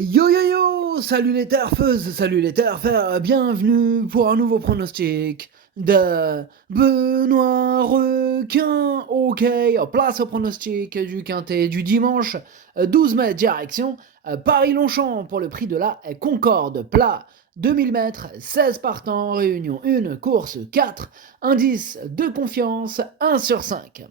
Yo yo yo, salut les terfeuses, salut les terfers, bienvenue pour un nouveau pronostic de Benoît Requin. Ok, place au pronostic du quintet du dimanche 12 mai, direction Paris-Longchamp pour le prix de la Concorde. Plat 2000 mètres, 16 partants, réunion 1, course 4, indice de confiance 1 sur 5.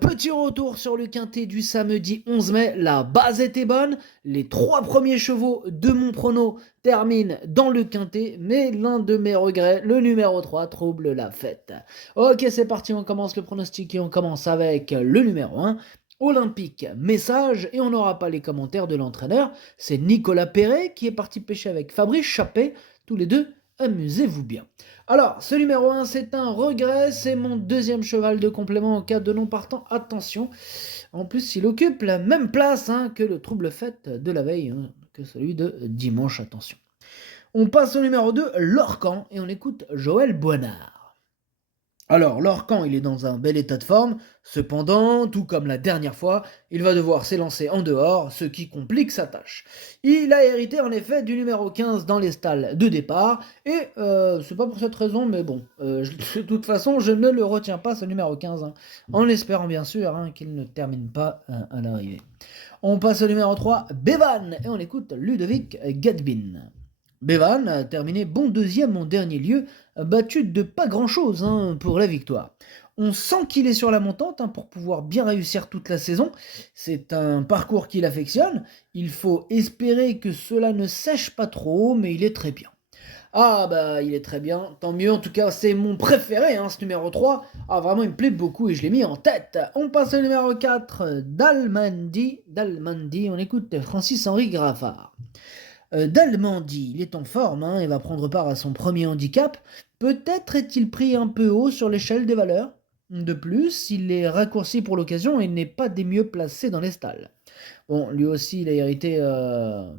Petit retour sur le quintet du samedi 11 mai, la base était bonne, les 3 premiers chevaux de mon prono terminent dans le quintet, mais l'un de mes regrets, le numéro 3, trouble la fête. Ok, c'est parti, on commence le pronostic et on commence avec le numéro 1, Olympique Message, et on n'aura pas les commentaires de l'entraîneur, c'est Nicolas Perret qui est parti pêcher avec Fabrice Chappé, tous les deux, amusez-vous bien. Alors, ce numéro 1, c'est un regret, c'est mon deuxième cheval de complément en cas de non partant, attention. En plus, il occupe la même place que le trouble fête de la veille, que celui de dimanche, attention. On passe au numéro 2, Lorcan, et on écoute Joël Boinard. Alors, Lorcan, il est dans un bel état de forme, cependant, tout comme la dernière fois, il va devoir s'élancer en dehors, ce qui complique sa tâche. Il a hérité en effet du numéro 15 dans les stalles de départ, et c'est pas pour cette raison, mais bon, de toute façon, je ne le retiens pas, ce numéro 15, en espérant bien sûr qu'il ne termine pas à l'arrivée. On passe au numéro 3, Bevan, et on écoute Ludovic Gadbin. Bevan a terminé bon deuxième en dernier lieu, battu de pas grand-chose pour la victoire. On sent qu'il est sur la montante pour pouvoir bien réussir toute la saison. C'est un parcours qu'il affectionne. Il faut espérer que cela ne sèche pas trop, mais il est très bien. Ah bah il est très bien, tant mieux, en tout cas c'est mon préféré ce numéro 3. Ah vraiment il me plaît beaucoup et je l'ai mis en tête. On passe au numéro 4, Dalmandi, on écoute Francis-Henri Graffard. Dalmandi, il est en forme et va prendre part à son premier handicap. Peut-être est-il pris un peu haut sur l'échelle des valeurs. De plus, il est raccourci pour l'occasion et n'est pas des mieux placés dans les stalles. Bon, lui aussi, il a hérité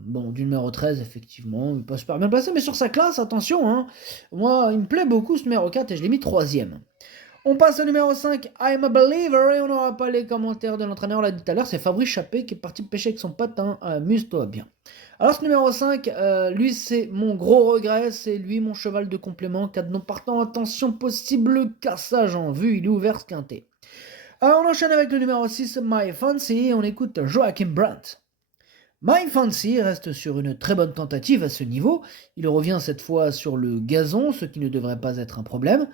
du numéro 13, effectivement. Il n'est pas super bien placé, mais sur sa classe, attention. Moi, il me plaît beaucoup ce numéro 4 et je l'ai mis troisième. On passe au numéro 5, I'm a Believer, et on n'aura pas les commentaires de l'entraîneur, on l'a dit tout à l'heure, c'est Fabrice Chappé qui est parti pêcher avec son patin, amuse-toi bien. Alors ce numéro 5, lui c'est mon gros regret, c'est lui mon cheval de complément, cas de non partant, attention, possible cassage en vue, il est ouvert ce quintet. Alors on enchaîne avec le numéro 6, My Fancy, et on écoute Joachim Brandt. My Fancy reste sur une très bonne tentative à ce niveau, il revient cette fois sur le gazon, ce qui ne devrait pas être un problème.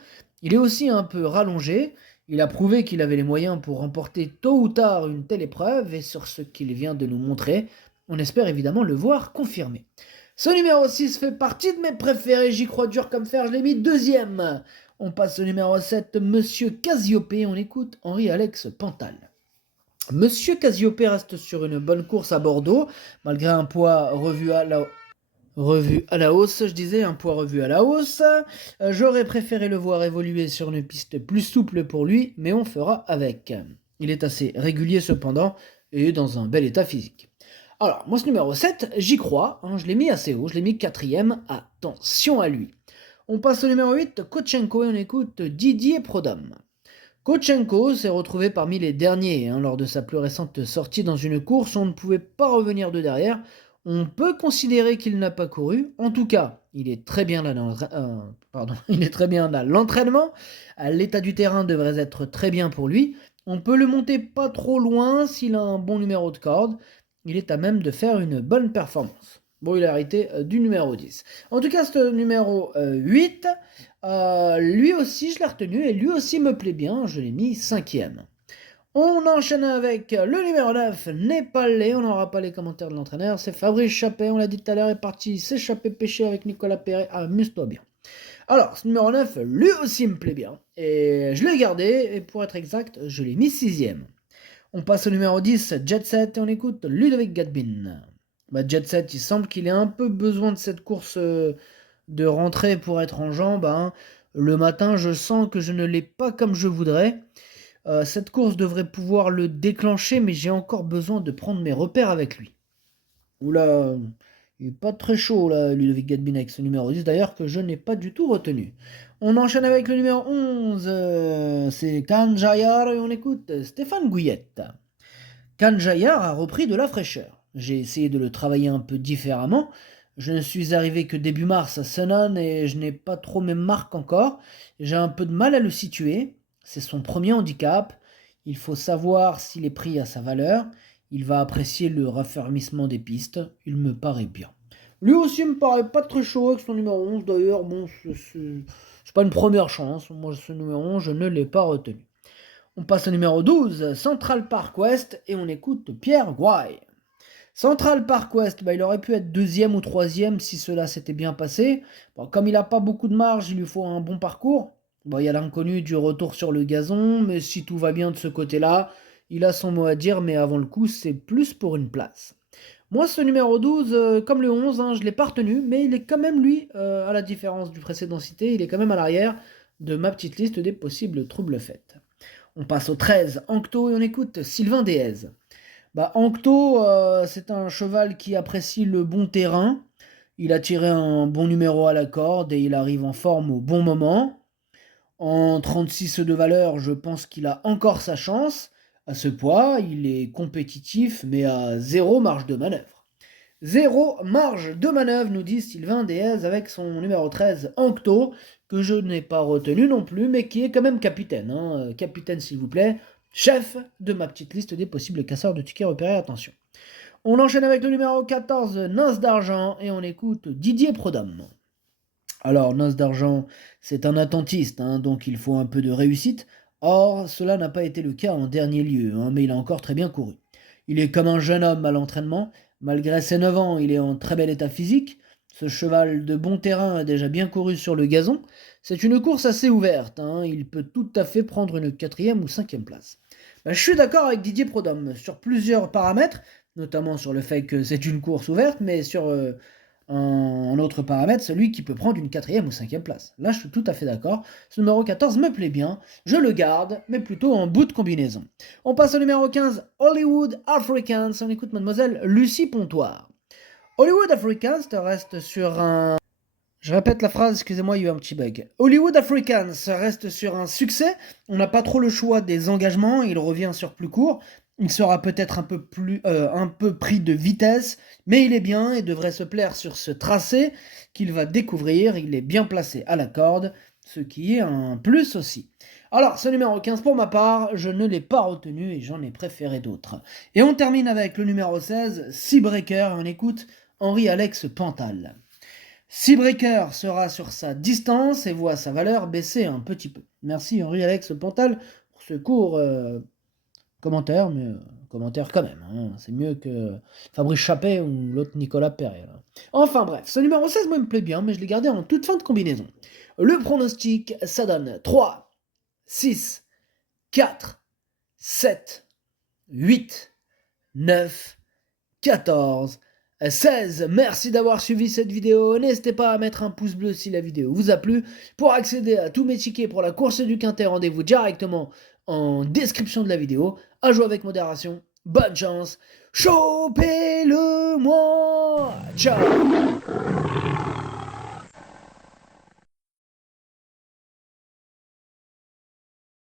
Il est aussi un peu rallongé, il a prouvé qu'il avait les moyens pour remporter tôt ou tard une telle épreuve, et sur ce qu'il vient de nous montrer, on espère évidemment le voir confirmé. Ce numéro 6 fait partie de mes préférés, j'y crois dur comme fer, je l'ai mis deuxième. On passe au numéro 7, Monsieur Cassiopée, on écoute Henri-Alex Pantal. Monsieur Cassiopée reste sur une bonne course à Bordeaux, malgré un poids revu à la hausse, un poids revu à la hausse. J'aurais préféré le voir évoluer sur une piste plus souple pour lui, mais on fera avec. Il est assez régulier cependant, et dans un bel état physique. Alors, moi ce numéro 7, j'y crois, je l'ai mis assez haut, je l'ai mis quatrième, attention à lui. On passe au numéro 8, Kochenko, et on écoute Didier Prodhomme. Kochenko s'est retrouvé parmi les derniers lors de sa plus récente sortie dans une course, on ne pouvait pas revenir de derrière. On peut considérer qu'il n'a pas couru. En tout cas, il est très bien là il est très bien là. L'entraînement, l'état du terrain devrait être très bien pour lui. On peut le monter pas trop loin s'il a un bon numéro de corde. Il est à même de faire une bonne performance. Bon, il a arrêté du numéro 10. En tout cas, ce numéro 8, lui aussi, je l'ai retenu et lui aussi me plaît bien. Je l'ai mis cinquième. On enchaîne avec le numéro 9, Népalais, on n'aura pas les commentaires de l'entraîneur, c'est Fabrice Chappé, on l'a dit tout à l'heure, est parti s'échapper pêcher avec Nicolas Perret, amuse-toi bien. Alors, ce numéro 9, lui aussi me plaît bien, et je l'ai gardé, et pour être exact, je l'ai mis sixième. On passe au numéro 10, Jet Set, et on écoute Ludovic Gadbin. Jet Set, il semble qu'il ait un peu besoin de cette course de rentrée pour être en jambes. Le matin, je sens que je ne l'ai pas comme je voudrais. Cette course devrait pouvoir le déclencher, mais j'ai encore besoin de prendre mes repères avec lui. Oula, il est pas très chaud là, Ludovic Gadbin avec ce numéro 10 d'ailleurs que je n'ai pas du tout retenu. On enchaîne avec le numéro 11, c'est Kanjayar et on écoute Stéphane Gouillette. Kanjayar a repris de la fraîcheur. J'ai essayé de le travailler un peu différemment. Je ne suis arrivé que début mars à Senan et je n'ai pas trop mes marques encore. J'ai un peu de mal à le situer. C'est son premier handicap. Il faut savoir s'il est pris à sa valeur. Il va apprécier le raffermissement des pistes. Il me paraît bien. Lui aussi me paraît pas très chaud avec son numéro 11. D'ailleurs, bon, c'est pas une première chance. Moi, ce numéro 11, je ne l'ai pas retenu. On passe au numéro 12, Central Park West, et on écoute Pierre Gouaille. Central Park West, il aurait pu être deuxième ou troisième si cela s'était bien passé. Bon, comme il n'a pas beaucoup de marge, il lui faut un bon parcours. Bon, il y a l'inconnu du retour sur le gazon, mais si tout va bien de ce côté-là, il a son mot à dire, mais avant le coup, c'est plus pour une place. Moi, ce numéro 12, comme le 11, je ne l'ai pas retenu, mais il est quand même, lui, à la différence du précédent cité, il est quand même à l'arrière de ma petite liste des possibles troubles faits. On passe au 13, Ancto, et on écoute Sylvain Déez. Ancto, c'est un cheval qui apprécie le bon terrain. Il a tiré un bon numéro à la corde et il arrive en forme au bon moment. En 36 de valeur, je pense qu'il a encore sa chance. À ce poids, il est compétitif, mais à zéro marge de manœuvre. Zéro marge de manœuvre, nous dit Sylvain Déez avec son numéro 13, Ancto, que je n'ai pas retenu non plus, mais qui est quand même capitaine. Capitaine, s'il vous plaît, chef de ma petite liste des possibles casseurs de tickets repérés, attention. On enchaîne avec le numéro 14, Noce d'Argent, et on écoute Didier Prodhomme. Alors, Noce d'Argent, c'est un attentiste, donc il faut un peu de réussite. Or, cela n'a pas été le cas en dernier lieu, mais il a encore très bien couru. Il est comme un jeune homme à l'entraînement. Malgré ses 9 ans, il est en très bel état physique. Ce cheval de bon terrain a déjà bien couru sur le gazon. C'est une course assez ouverte, il peut tout à fait prendre une 4e ou 5e place. Je suis d'accord avec Didier Prodhomme sur plusieurs paramètres, notamment sur le fait que c'est une course ouverte, mais sur un autre paramètre, celui qui peut prendre une 4e ou 5e place. Là, je suis tout à fait d'accord. Ce numéro 14 me plaît bien, je le garde, mais plutôt en bout de combinaison. On passe au numéro 15, Hollywood Africans. On écoute mademoiselle Lucie Pontoire. Hollywood Africans reste sur un... Je répète la phrase, excusez-moi, il y a eu un petit bug. Hollywood Africans reste sur un succès. On n'a pas trop le choix des engagements, il revient sur plus court. Il sera peut-être un peu pris de vitesse, mais il est bien et devrait se plaire sur ce tracé qu'il va découvrir. Il est bien placé à la corde, ce qui est un plus aussi. Alors, ce numéro 15, pour ma part, je ne l'ai pas retenu et j'en ai préféré d'autres. Et on termine avec le numéro 16, Seabreaker, on écoute Henri-Alex Pantal. Seabreaker sera sur sa distance et voit sa valeur baisser un petit peu. Merci Henri-Alex Pantal pour ce court commentaire, mais commentaire quand même. C'est mieux que Fabrice Chappet ou l'autre Nicolas Perret. Enfin bref, ce numéro 16 moi, me plaît bien, mais je l'ai gardé en toute fin de combinaison. Le pronostic, ça donne 3, 6, 4, 7, 8, 9, 14, 16. Merci d'avoir suivi cette vidéo. N'hésitez pas à mettre un pouce bleu si la vidéo vous a plu. Pour accéder à tous mes tickets pour la course du Quintet, rendez-vous directement en description de la vidéo. À jouer avec modération. Bonne chance. Chopez-le-moi. Ciao.